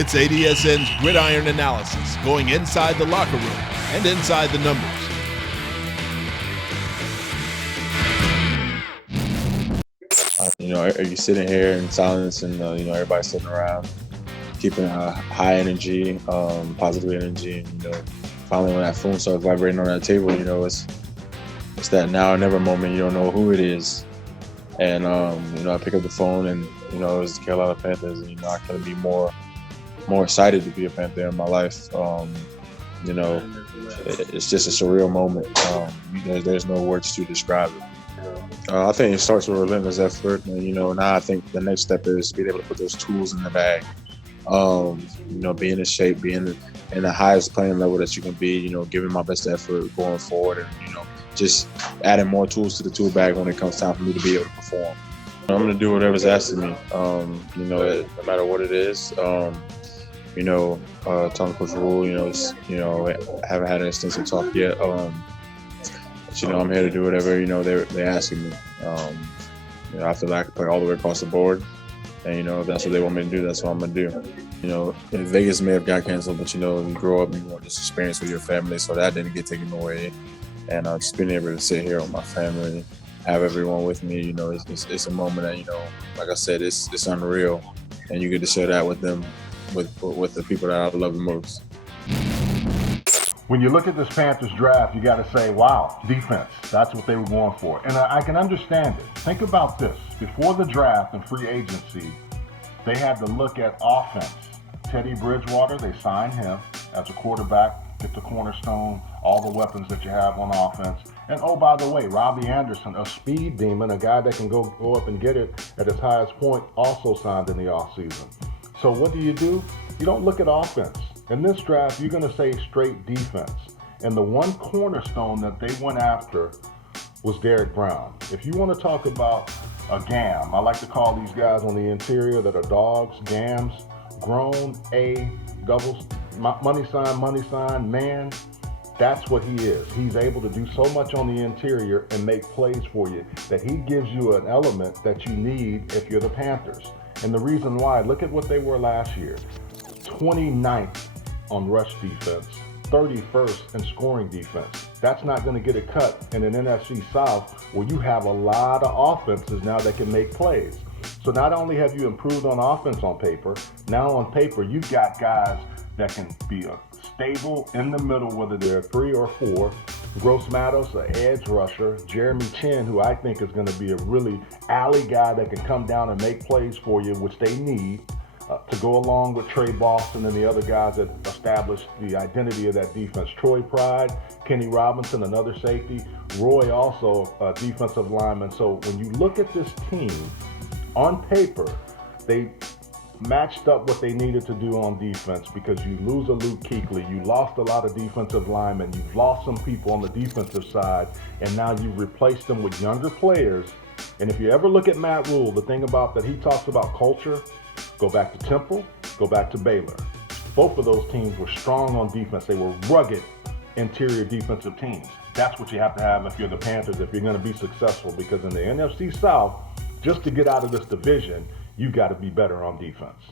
It's ADSN's gridiron analysis, going inside the locker room and inside the numbers. Are you sitting here in silence and, everybody's sitting around, keeping a high energy, positive energy. And, finally when that phone starts vibrating on that table, it's that now or never moment. You don't know who it is. And, I pick up the phone and, it was the Carolina Panthers. And, I couldn't be more excited to be a Panther in my life. It's just a surreal moment. There's no words to describe it. I think it starts with relentless effort. And, now I think the next step is being able to put those tools in the bag. Being in shape, being in the highest playing level that you can be, giving my best effort going forward and, just adding more tools to the tool bag when it comes time for me to be able to perform. I'm going to do whatever's asked of me, no matter what it is. Talking to Coach Rule, I haven't had an extensive talk yet. I'm here to do whatever, they're asking me. I feel like I can play all the way across the board. And, if that's what they want me to do, that's what I'm going to do. Vegas may have got canceled, but, you grow up, you want this experience with your family, so that didn't get taken away. And just being able to sit here with my family, have everyone with me, it's a moment that, like I said, it's unreal. And you get to share that with them, with the people that I love the most. When you look at this Panthers draft, you got to say, wow, defense, that's what they were going for. And I can understand it. Think about this. Before the draft and free agency, they had to look at offense. Teddy Bridgewater, they signed him as a quarterback, get the cornerstone, all the weapons that you have on offense. And oh, by the way, Robbie Anderson, a speed demon, a guy that can go up and get it at his highest point, also signed in the offseason. So what do? You don't look at offense. In this draft, you're going to say straight defense. And the one cornerstone that they went after was Derrick Brown. If you want to talk about a GAM, I like to call these guys on the interior that are dogs, GAMs, grown, A, doubles, money sign, man. That's what he is. He's able to do so much on the interior and make plays for you that he gives you an element that you need if you're the Panthers. And the reason why, look at what they were last year. 29th on rush defense, 31st in scoring defense. That's not going to get a cut in an NFC South where you have a lot of offenses now that can make plays. So not only have you improved on offense on paper, now on paper you've got guys that can be a stable in the middle, whether they're 3 or 4. Gross Matos, an edge rusher. Jeremy Chin, who I think is going to be a really alley guy that can come down and make plays for you, which they need. To go along with Trey Boston and the other guys that established the identity of that defense. Troy Pride, Kenny Robinson, another safety. Roy, also a defensive lineman. So when you look at this team, on paper, they matched up what they needed to do on defense because you lose a Luke Kuechly. You lost a lot of defensive linemen. You've lost some people on the defensive side, and now you replaced them with younger players. And if you ever look at Matt Rule, the thing about that he talks about culture, go back to Temple, go back to Baylor. Both of those teams were strong on defense. They were rugged interior defensive teams. That's what you have to have if you're the Panthers, if you're going to be successful, because in the NFC South, just to get out of this division, you got to be better on defense.